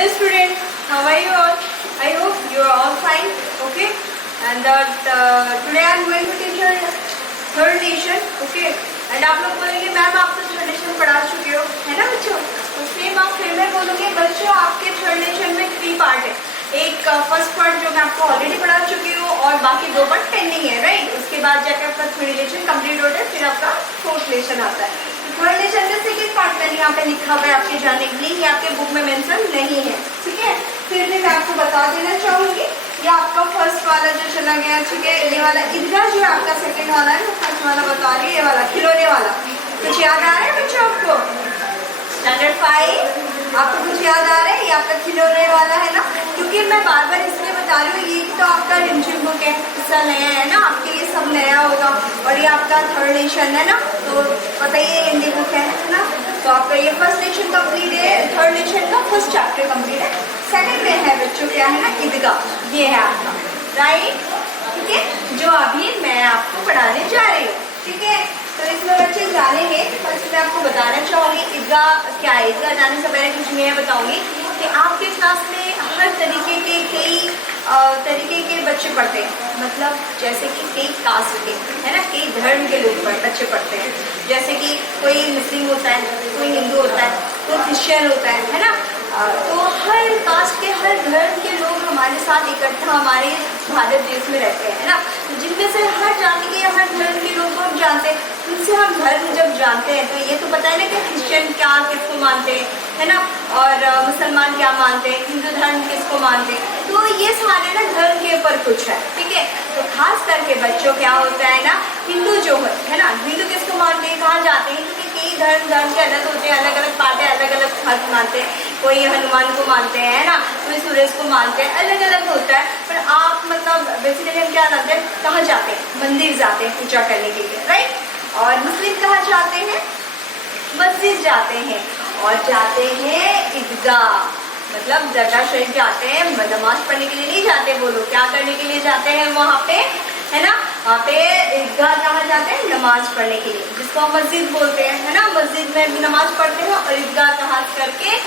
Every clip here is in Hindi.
Hello students, how are you all? I hope you are all fine, okay? And today I am going to teach you third nation, okay? And आप लोग बोलेंगे मैम आप तो थर्ड नेशन पढ़ा चुके हो, है ना बच्चों? तो सेम आप फिर मैं बोलूँगी बच्चों आपके थर्ड नेशन में 3 पार्ट है। एक फर्स्ट पार्ट जो मैं आपको ऑलरेडी पढ़ा चुकी हूँ और बाकी 2 पार्ट पेंडिंग है, राइट? उसके बाद जाकर आपका थर्ड लेशन कंप्लीट होता है, फिर आपका फोर्थ लेशन आता है। थर्ड लेशन में सेकेंड पार्ट मैंने यहाँ पे लिखा हुआ है आपके जानने के लिए, ये आपके बुक में मेंशन नहीं है, ठीक है? फिर भी मैं आपको बता देना चाहूँगी, ये आपका फर्स्ट वाला जो चला गया, ठीक है? ये वाला ईदगाह जो है आपका सेकेंड वाला है, फर्स्ट वाला बता रही है, ये वाला खिलौने वाला। कुछ याद आ रहा है बच्चों आपको? स्टैंडर्ड 5 आपको कुछ याद आ रहा है? ये आपका खिलौने वाला है ना, क्योंकि मैं बार बार इसलिए बता रही हूँ, ये तो आपका रिमझिम बुक है, इसका नया है ना, आपके लिए सब नया होगा। और ये आपका थर्ड लेशन है ना, तो बताइए हिंदी बुक है ना, तो आपका ये फर्स्ट लेशन कंप्लीट है, थर्ड लेशन का फर्स्ट चैप्टर कंप्लीट है। सेकंड में है बच्चों क्या है ना, ईदगाह, ये है आपका, राइट? ठीक है, जो अभी मैं आपको पढ़ाने जा रही हूँ, ठीक है? तो इसमें बच्चे जानेंगे। फर्स्ट मैं आपको बताना चाहूँगी ईदगाह क्या है। ईदगाह जाने से पहले कुछ मैं बताऊँगी कि आपके क्लास में हर तरीके के कई तरीके के बच्चे पढ़ते हैं, मतलब जैसे कि कई कास्ट के, है ना, कई धर्म के लोग बच्चे पढ़ते हैं। जैसे कि कोई मुस्लिम होता है, कोई हिंदू होता है, कोई क्रिश्चियन होता है ना। तो हर कास्ट के, हर धर्म के लोग हमारे साथ इकट्ठा हमारे भारत देश में रहते हैं ना। तो जिनमें से हर जाति के, हर धर्म के लोग को हम जानते हैं, उनसे हम धर्म जब जानते हैं तो ये तो पता है ना कि क्रिश्चियन क्या किसको मानते हैं, है ना, और मुसलमान क्या मानते हैं, हिंदू धर्म किसको मानते हैं। तो ये सारे ना धर्म के ऊपर कुछ है, ठीक है? तो खास करके बच्चों क्या होता है ना, हिंदू जो है ना, हिंदू किसको मानते हैं, कहाँ जाते हैं, क्योंकि कई धर्म के अलग होते हैं, अलग अलग पार्टी अलग अलग धर्म मानते हैं। कोई हनुमान को मानते हैं, है ना, कोई सूरज को मानते हैं, अलग अलग होता है। पर आप मतलब बेसिकली हम क्या जानते हैं, कहाँ जाते हैं, मंदिर जाते हैं पूजा करने के लिए, राइट? और मुस्लिम कहाँ जाते हैं, मस्जिद जाते हैं, और जाते हैं ईदगाह, मतलब दरगाह शरीफ जाते हैं। नमाज पढ़ने के लिए नहीं जाते, बोलो क्या करने के लिए जाते हैं वहाँ पे, है ना? वहाँ पे ईदगाह कहाँ जाते हैं, नमाज पढ़ने के लिए, जिसको हम मस्जिद बोलते हैं, है ना। मस्जिद में भी नमाज पढ़ते हैं और ईदगाह कहाँ करके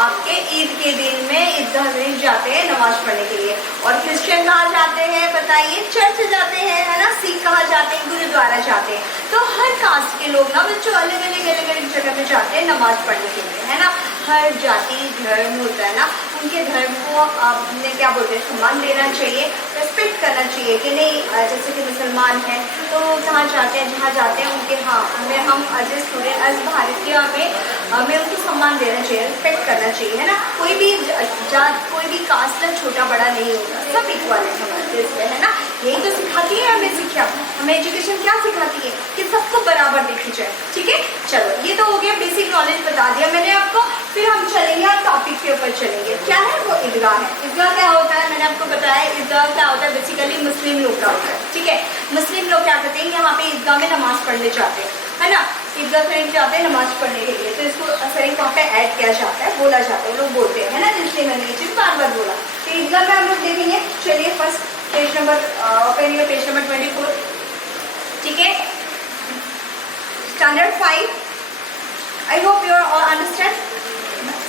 आपके ईद के दिन में ईदगाह शरीफ जाते हैं नमाज पढ़ने के लिए। और क्रिश्चियन कहाँ जाते हैं बताइए, चर्च जाते हैं, है ना। सिख कहाँ जाते हैं, गुरुद्वारा जाते हैं। तो हर कास्ट के लोग ना बच्चों अलग अलग जगह पे जाते हैं नमाज पढ़ने के लिए, है ना। हर जाति धर्म होता है ना, उनके धर्म को आपने क्या बोलते हैं, सम्मान देना चाहिए, रेस्पेक्ट करना चाहिए कि नहीं। जैसे कि मुसलमान हैं तो कहाँ जाते हैं, जहाँ जाते हैं उनके, हाँ, हमें हम एज ए स्टूडेंट, एज भारतीय हमें उनको सम्मान देना चाहिए, रिस्पेक्ट करना चाहिए, है ना। कोई भी जात, कोई भी कास्ट छोटा बड़ा नहीं होता, सब इक्वल है हमारे देश में, है ना। यही तो सिखाती है हमें शिक्षा, हमें एजुकेशन क्या सिखाती है कि सबको बराबर देखी जाए, ठीक है। चलो ये तो हो गया, बेसिक नॉलेज बता दिया मैंने आपको। फिर हम चलेंगे, आप टॉपिक के ऊपर चलेंगे। क्या है वो, ईदगाह है। ईदगाह क्या होता है, मैंने आपको बताया ईदगाह क्या होता है, बेसिकली मुस्लिम लोग का होता है, ठीक है। मुस्लिम लोग क्या करते हैं, यहाँ पे ईदगाह में नमाज पढ़ने जाते हैं, है ना। ईदगाह शरीफ जाते हैं नमाज पढ़ने के लिए, तो इसको शरीफ वहाँ पे ऐड किया जाता है, बोला जाता है, लोग बोलते हैं, है ना, जिसलिए मैंने ये चीज़ बार बार बोला। तो ईदगाह में हम लोग देखेंगे। चलिए फर्स्ट पेज नंबर ओपन है, पेज नंबर 24, ठीक है, standard 5। I hope you all understand,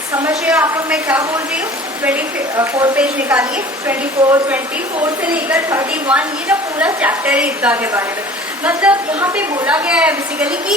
समझ रहे हो आप लोग मैं क्या बोल रही हूँ। 24 पेज निकालिए, 24 से लेकर 31, ये ना पूरा चैप्टर है ईदगाह के बारे में। मतलब यहाँ पे बोला गया है बेसिकली कि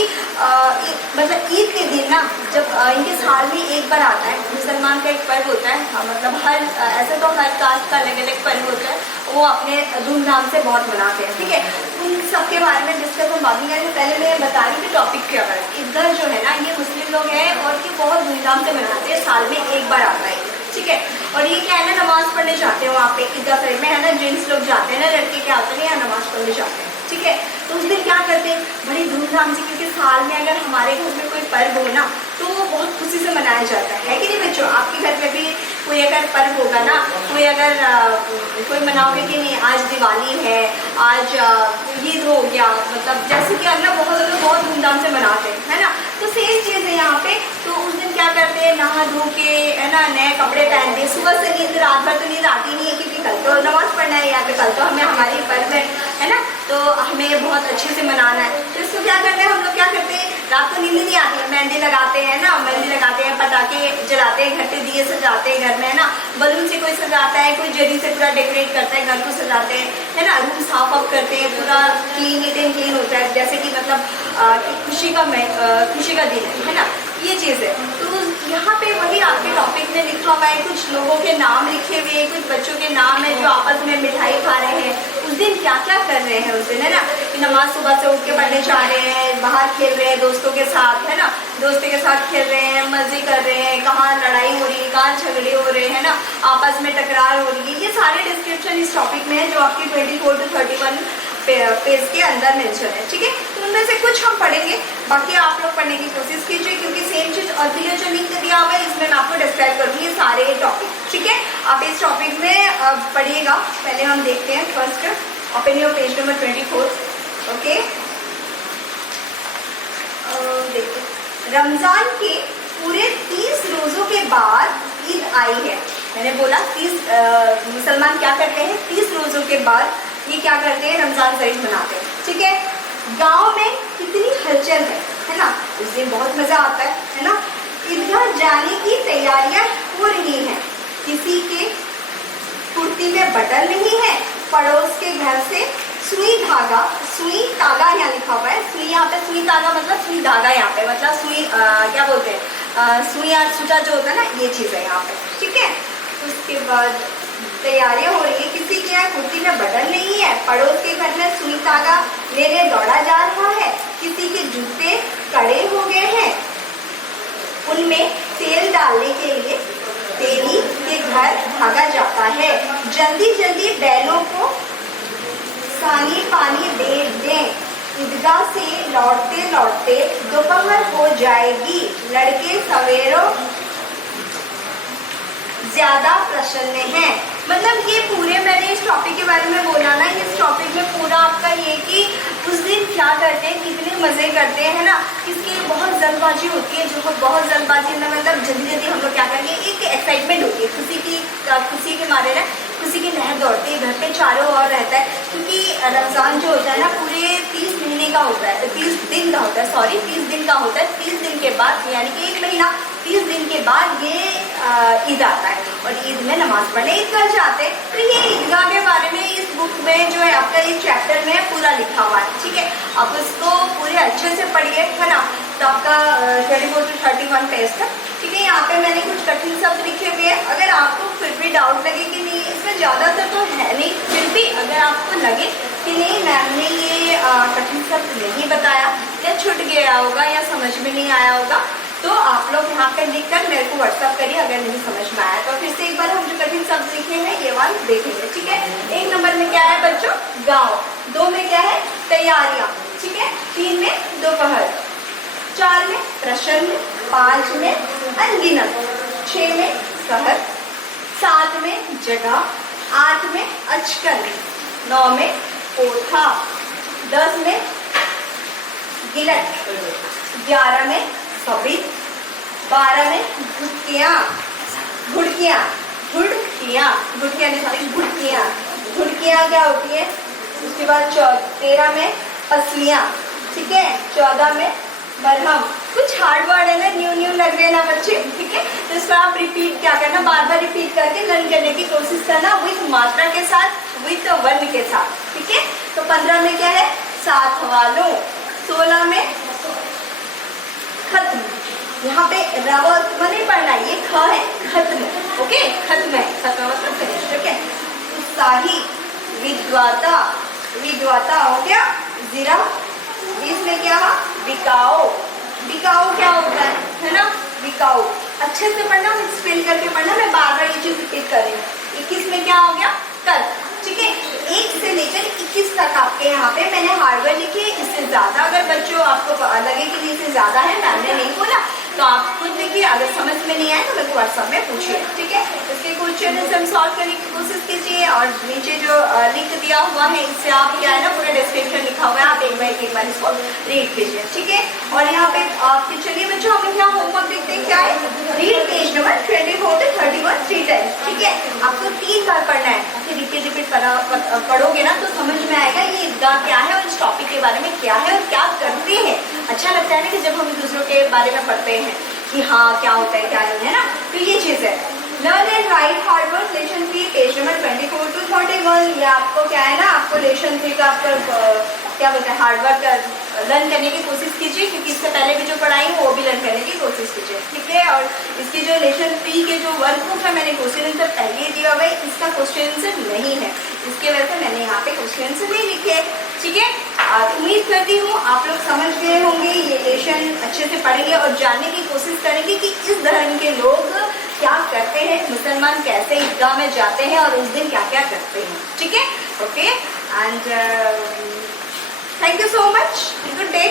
मतलब ईद के दिन ना, जब इनके साल में एक बार आता है, मुसलमान का एक पर्व होता है, मतलब हर ऐसे तो हर कास्ट का अलग अलग पर्व होता है, वो अपने धूमधाम से बहुत मनाते हैं, ठीक है। उन सब के बारे में डिस्कस हम बात नहीं करेंगे। पहले मैं बता रही हूँ कि टॉपिक क्या है। ईदगाह जो है ना, ये मुस्लिम लोग हैं और ये बहुत धूमधाम से मनाते हैं, साल में एक बार आता है, ठीक है। और ये क्या है ना, नमाज पढ़ने जाते हैं वहाँ पे ईदगाह शरीफ में, है ना। जेंट्स लोग जाते हैं ना, लड़के क्या होते हैं यहाँ नमाज पढ़ने जाते हैं, ठीक है। तो उस दिन क्या करते हैं, बड़ी धूमधाम से, क्योंकि साल में अगर हमारे घर में कोई पर्व हो ना तो वो बहुत खुशी से मनाया जाता है कि नहीं बच्चों। आपके घर में भी कोई अगर पर्व होगा ना, कोई अगर कोई मनाओगे कि नहीं, आज दिवाली है, आज ईद हो गया, मतलब जैसे कि अगला बहुत धूमधाम से मनाते हैं, है ना। तो सेम चीज़ है यहाँ पे। तो उस दिन क्या करते हैं, नहा धो के है ना, नए कपड़े पहनते हैं। सुबह से नींद, रात भर तो नींद आती नहीं है, क्योंकि कल तो नमाज पढ़ना है, या फिर कल तो हमें हमारी पर्व है ना, तो हमें बहुत अच्छे से मनाना है। तो इसको क्या करते हैं, हम लोग क्या करते हैं, रात को नींद नहीं आती है, मेहंदी लगाते हैं ना, मेहंदी लगाते हैं, पटाखे जलाते हैं, घर पे दिए सजाते हैं घर में, है ना, बलून से कोई सजाता है, कोई जरी से पूरा डेकोरेट करता है, घर को सजाते हैं, है ना, रूम साफ अप करते हैं, पूरा क्लीन नीट एंड क्लीन होता है, जैसे कि मतलब खुशी का दिन है ना, ये चीज़ है। तो यहाँ पे वही आपके टॉपिक में लिखा हुआ है, कुछ लोगों के नाम लिखे हुए हैं, कुछ बच्चों के नाम है जो आपस में मिठाई खा रहे हैं, उस दिन क्या क्या कर रहे हैं उस दिन, है ना, कि नमाज सुबह से उठ के पढ़ने जा रहे हैं, बाहर खेल रहे हैं दोस्तों के साथ, है ना, दोस्तों के साथ खेल रहे हैं, मजे कर रहे हैं, कहाँ लड़ाई हो रही है, कहाँ झगड़े हो रहे हैं ना, आपस में टकरार हो रही है, ये सारे डिस्क्रिप्शन इस टॉपिक में है जो आपकी 24 to 31 पेज के अंदर मेंशन है। ठीक है, तो उनमें से कुछ हम पढ़ेंगे, बाकी आप लोग पढ़ने की कोशिश कीजिए, क्योंकि सेम चीज और भी जो लिंक दिया हुआ है इसमें मैं आपको डिस्क्राइब करूँगी ये सारे टॉपिक। ठीक है, आप इस टॉपिक में पढ़िएगा। पहले हम देखते हैं first, open your page number 24। Okay, देखिए, रमजान के पूरे 30 रोजों के बाद ईद आई है। मैंने बोला 30 मुसलमान क्या करते हैं, 30 रोजों के बाद ये क्या करते हैं, रमजान शरीफ मनाते हैं। ठीक है, गांव में कितनी हलचल है ना, उस दिन बहुत मजा आता है ना। ईदगाह जाने की तैयारियां हो रही हैं, किसी के कुर्ती में बटन नहीं है, पड़ोस के घर से सुई धागा यहाँ लिखा हुआ है, सुई यहाँ पे, सुई धागा मतलब सुई धागा यहाँ पे मतलब सुई क्या बोलते हैं, सुई या सूटा जो होता है ना, ये चीज़ है यहाँ पे। ठीक है, उसके बाद तैयारियां हो रही है, किसी के यहाँ कुर्ती में बटन नहीं है, पड़ोस के घर में सुई धागा लेने दौड़ा जा रहा है, किसी के जूते कड़े हो गए हैं, उनमें तेल डालने के लिए तेली के घर भागा जाता है, जल्दी जल्दी बैलों को सानी पानी दे दें, ईदगाह से लौटते लौटते दोपहर हो जाएगी, लड़के सवेरों ज्यादा प्रसन्न हैं। मतलब ये पूरे मैंने इस टॉपिक के बारे में बोला ना, इस टॉपिक में पूरा आपका ये कि उस दिन क्या करते हैं, कितने मज़े करते हैं ना, इसकी बहुत जल्दबाजी होती है, जो बहुत जल्दबाजी में मतलब जल्दी जल्दी हम लोग क्या करेंगे, एक एक्साइटमेंट होती है, खुशी के मारे ना, खुशी की लहर दौड़ती है, घर पे चारों ओर रहता है, क्योंकि रमज़ान जो होता है ना पूरे 30 महीने का होता है, 30 दिन का होता है, 30 दिन का होता है। 30 दिन के बाद यानी कि 1 महीना, 30 दिन के बाद ये ईद आता है, और ईद में नमाज पढ़ने ईदगाह जाते हैं। तो ये ईदगाह के बारे में इस बुक में जो है आपका इस चैप्टर में पूरा लिखा हुआ है। ठीक है, आप उसको पूरे अच्छे से पढ़िए, है ना, तो आपका 24 to 31 पेज तक। ठीक है, यहाँ पे मैंने कुछ कठिन शब्द लिखे हुए हैं, अगर आपको फिर भी डाउट लगे कि नहीं इसमें ज़्यादातर तो है नहीं, फिर भी अगर आपको लगे कि नहीं मैम ने ये कठिन शब्द नहीं बताया, या छूट गया होगा, या समझ में नहीं आया होगा, तो आप लोग यहाँ पे लिख कर मेरे को व्हाट्सअप करिए, अगर नहीं समझ में आया तो फिर से एक बार हम जो कठिन शब्द लिखे हैं ये वाले देखेंगे। ठीक है, 1 नंबर में क्या है बच्चों, गाँव, 2 में क्या है, तैयारियाँ, ठीक है, 3 में दोपहर, 4 में प्रश्न, 5 में अनगिनत, 6 में शहर, 7 में जगह, 8 में अचकन, 9 में पोथा, 10 में गिलट, 11 में सभी, 12 में घुटकियाँ क्या होती है। उसके बाद 13 में पसलियाँ, ठीक है, 14 में मरहम। कुछ हार्ड वर्ड है ना, न्यू लग रहे हैं ना बच्चे, ठीक है, तो इसको आप रिपीट क्या करना, बार बार रिपीट करके लर्न करने की कोशिश करना, विथ मात्रा के साथ, विथ वर्ण के साथ। ठीक है, तो 15 में क्या है, साथ वालों, 16 में खत्म, यहाँ पे रवत नहीं पढ़ना, ये ख है, खत्म, ओके, खत्म है, खत्म मतलब फिनिश। ठीक है, उत्साही, विद्वाता हो गया, जीरा, 20 में क्या हुआ, बिकाओ क्या होता है ना, बिकाओ, अच्छे से पढ़ना, स्पेल करके पढ़ना, मैं बार बार ये चीज रिपीट कर रही हूँ। 21 में क्या हो गया, कर, ठीक है, 1 से लेकर 21 तक आपके यहाँ पे मैंने हार्डवेयर लिखी है। इससे ज्यादा अगर बच्चों आपको लगे कि इससे ज्यादा है, मैम ने नहीं बोला, तो आप खुद देखिए, अगर समझ में नहीं आए तो मेरे को व्हाट्सएप में पूछिए। ठीक है, इसके क्वेश्चन हम सॉल्व करने की कोशिश कीजिए, और और नीचे जो लिंक दिया हुआ है इससे आप क्या है ना पूरा डिस्क्रिप्शन लिखा हुआ है, आप एक बार इसको रीड कीजिए, ठीक है। और यहाँ पे आपके चलिए बच्चों हम यहाँ होमवर्क देखते हैं क्या है, read page number 24 to 31 3 times, ठीक है। आपको 3 बार पढ़ना है, रिपीट पढ़ोगे ना तो समझ में आएगा ये ईदगाह क्या है और इस टॉपिक के बारे में क्या है और क्या करते हैं। अच्छा लगता है ना कि जब हम दूसरों के बारे में पढ़ते हैं कि हाँ क्या होता है क्या नहीं है ना, तो ये चीज़ है। Learn and right hard work lesson 3 page number 24 to 31। ये आपको क्या है ना, आपको लेसन 3 का आपका क्या बोलते हैं हार्ड वर्क लर्न करने की कोशिश कीजिए, क्योंकि इससे पहले भी जो पढ़ाई है वो भी लर्न करने की कोशिश कीजिए, ठीक है। और इसके जो लेसन 3 के जो वर्कबुक है मैंने क्वेश्चन आंसर पहले दिया हुआ है, इसका क्वेश्चन आंसर नहीं है, इसके वजह से मैंने यहाँ पे क्वेश्चन आंसर नहीं लिखे, ठीक है। उम्मीद करती हूँ आप लोग समझ गए होंगे, ये लेसन अच्छे से पढ़ेंगे और जानने की कोशिश करेंगे कि इस धर्म के लोग क्या करते हैं, मुसलमान कैसे ईदगाह में जाते हैं और उस दिन क्या क्या करते हैं, ठीक है। Okay, and thank you so much, good day.